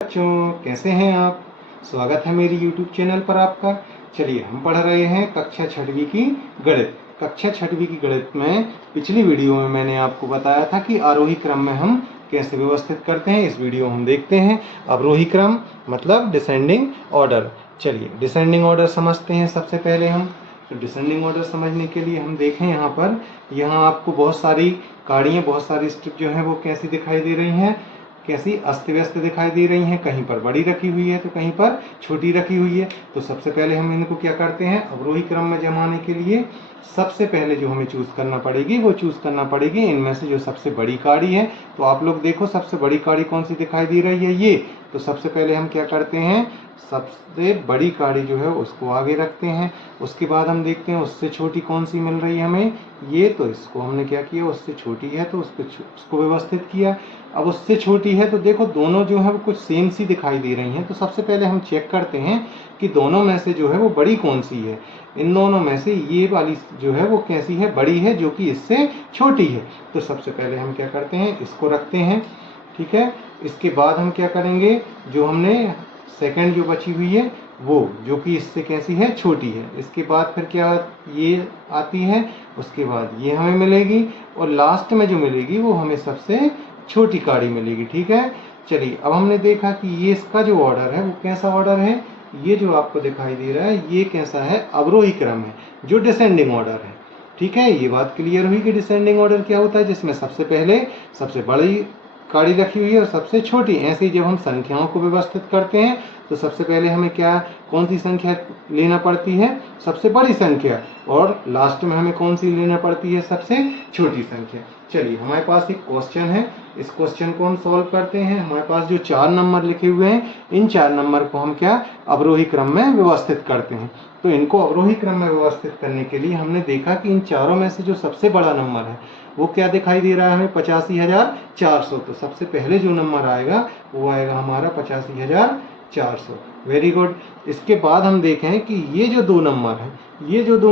बच्चों, कैसे हैं आप? स्वागत है मेरी YouTube चैनल पर आपका। चलिए, हम पढ़ रहे हैं कक्षा छठवीं की गणित। कक्षा छठवीं की गणित में पिछली वीडियो में मैंने आपको बताया था कि आरोही क्रम में हम कैसे व्यवस्थित करते हैं। इस वीडियो हम देखते हैं अवरोही क्रम मतलब डिसेंडिंग ऑर्डर। चलिए, डिसेंडिंग ऑर्डर समझते हैं सबसे पहले हम। तो डिसेंडिंग ऑर्डर समझने के लिए हम देखें यहाँ आपको बहुत सारी काड़ियाँ, बहुत सारी स्ट्रिप जो हैं वो कैसी दिखाई दे रही हैं, कैसी अस्त व्यस्त दिखाई दे रही हैं। कहीं पर बड़ी रखी हुई है तो कहीं पर छोटी रखी हुई है। तो सबसे पहले हम इनको क्या करते हैं, अवरोही क्रम में जमाने के लिए सबसे पहले जो हमें चूज करना पड़ेगी वो चूज करना पड़ेगी इनमें से जो सबसे बड़ी काड़ी है। तो आप लोग देखो, सबसे बड़ी काड़ी कौन सी दिखाई दे रही है, ये। तो सबसे पहले हम क्या करते हैं, सबसे बड़ी काड़ी जो है उसको आगे रखते हैं। उसके बाद हम देखते हैं उससे छोटी कौन सी मिल रही है हमें, ये। तो इसको हमने क्या किया, उससे छोटी है तो उसको व्यवस्थित किया। अब उससे छोटी है तो देखो दोनों जो है वो कुछ सेम सी दिखाई दे रही हैं। तो सबसे पहले हम चेक करते हैं कि दोनों में से जो है वो बड़ी कौन सी है। इन दोनों में से ये वाली जो है वो कैसी है, बड़ी है, जो कि इससे छोटी है। तो सबसे पहले हम क्या करते हैं, इसको रखते हैं। ठीक है, इसके बाद हम क्या करेंगे, जो हमने सेकंड जो बची हुई है वो, जो कि इससे कैसी है, छोटी है। इसके बाद फिर क्या ये आती है, उसके बाद ये हमें मिलेगी और लास्ट में जो मिलेगी वो हमें सबसे छोटी काड़ी मिलेगी। ठीक है, चलिए, अब हमने देखा कि ये इसका जो ऑर्डर है वो कैसा ऑर्डर है, ये जो आपको दिखाई दे रहा है ये कैसा है, अवरोही क्रम है, जो डिसेंडिंग ऑर्डर है। ठीक है, ये बात क्लियर हुई कि डिसेंडिंग ऑर्डर क्या होता है, जिसमें सबसे पहले सबसे बड़ी काड़ी रखी हुई है और सबसे छोटी। ऐसे ही जब हम संख्याओं को व्यवस्थित करते हैं तो सबसे पहले हमें कौन सी संख्या लेना पड़ती है, सबसे बड़ी संख्या, और लास्ट में हमें कौन सी लेना पड़ती है, सबसे छोटी संख्या। चलिए, हमारे पास एक क्वेश्चन है, इस क्वेश्चन को हम सॉल्व करते हैं। हमारे पास जो 4 नंबर लिखे हुए हैं, इन 4 नंबर को हम अवरोही क्रम में व्यवस्थित करते हैं। तो इनको अवरोही क्रम में व्यवस्थित करने के लिए हमने देखा कि इन चारों में से जो सबसे बड़ा नंबर है वो क्या दिखाई दे रहा है हमें, 85,400। तो सबसे पहले जो नंबर आएगा वो आएगा हमारा 85,400। Very good. इसके बाद हम देखें कि ये जो दो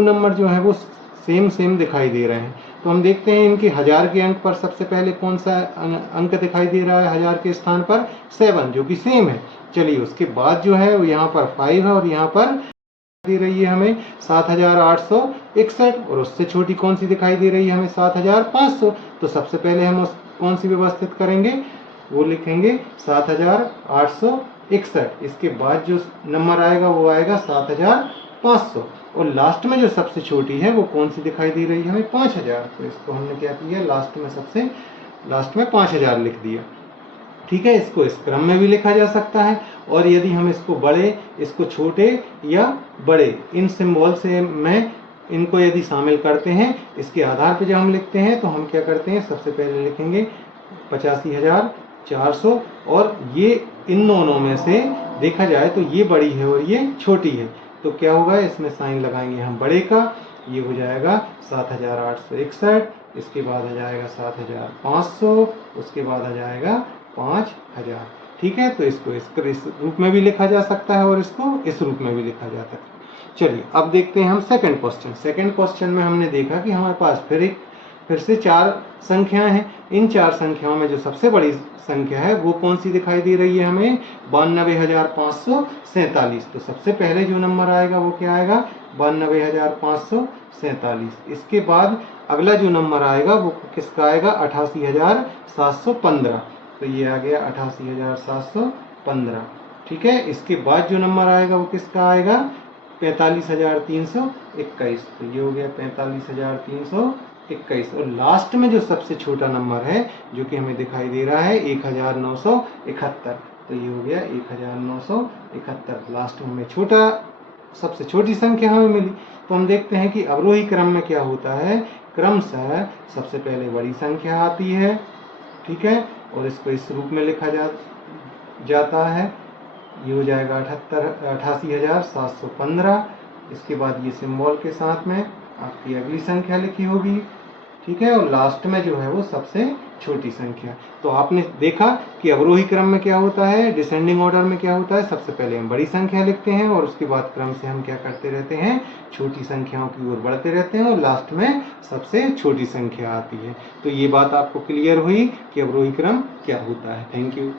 नंबर जो है वो सेम दिखाई दे रहे हैं। तो हम देखते हैं इनके हजार के अंक पर सबसे पहले कौन सा अंक दिखाई दे रहा है, हजार के स्थान पर 7, जो कि सेम है। चलिए, उसके बाद जो है वो यहाँ पर 5 है और यहाँ पर दे रही है हमें 7,861, और उससे छोटी कौन सी दिखाई दे रही है हमें, 7,500। तो सबसे पहले हम कौन सी व्यवस्थित करेंगे, वो लिखेंगे 7,861। इसके बाद जो नंबर आएगा वो आएगा 7,500, और लास्ट में जो सबसे छोटी है वो कौन सी दिखाई दे रही है हमें, 5,000। तो इसको हमने क्या किया, लास्ट में 5,000 लिख दिया। ठीक है, इसको इस क्रम में भी लिखा जा सकता है, और यदि हम इसको बड़े, इसको छोटे या बड़े, इन सिंबल से मैं इनको यदि शामिल करते हैं, इसके आधार पर जब हम लिखते हैं तो हम क्या करते हैं, सबसे पहले लिखेंगे 85,400, और ये इन दोनों में से देखा जाए तो ये बड़ी है और ये छोटी है। तो क्या होगा, इसमें साइन लगाएंगे हम बड़े का, ये हो जाएगा 7,861। इसके बाद आ जाएगा 7,500, उसके बाद आ जाएगा 5,000। ठीक है, तो इसको इस रूप में भी लिखा जा सकता है और इसको इस रूप में भी लिखा जा सकता है। चलिए, अब देखते हैं हम सेकंड क्वेश्चन में हमने देखा कि हमारे पास फिर से 4 संख्याएं हैं। इन 4 संख्याओं में जो सबसे बड़ी संख्या है वो कौन सी दिखाई दे रही है हमें, 92,547। तो सबसे पहले जो नंबर आएगा वो क्या आएगा, 92,547। इसके बाद अगला जो नंबर आएगा वो किसका आएगा, 88,715। तो ये आ गया 88,715। ठीक है, इसके बाद जो नंबर आएगा वो किसका आएगा, 45,321। तो ये हो गया 45,321, और लास्ट में जो सबसे छोटा नंबर है जो कि हमें दिखाई दे रहा है 1,971। तो ये हो गया 1,971। लास्ट में हमें सबसे छोटी संख्या हमें मिली। तो हम देखते हैं कि अवरोही क्रम में क्या होता है, क्रमशः सबसे पहले बड़ी संख्या आती है। ठीक है, और इसको इस रूप में लिखा जाता है, ये हो जाएगा 88,715। इसके बाद ये सिंबल के साथ में आपकी अगली संख्या लिखी होगी। ठीक है, और लास्ट में जो है वो सबसे छोटी संख्या। तो आपने देखा कि अवरोही क्रम में क्या होता है, डिसेंडिंग ऑर्डर में क्या होता है, सबसे पहले हम बड़ी संख्या लिखते हैं और उसके बाद क्रम से हम क्या करते रहते हैं, छोटी संख्याओं की ओर बढ़ते रहते हैं, और लास्ट में सबसे छोटी संख्या आती है। तो ये बात आपको क्लियर हुई कि अवरोही क्रम क्या होता है। Thank you.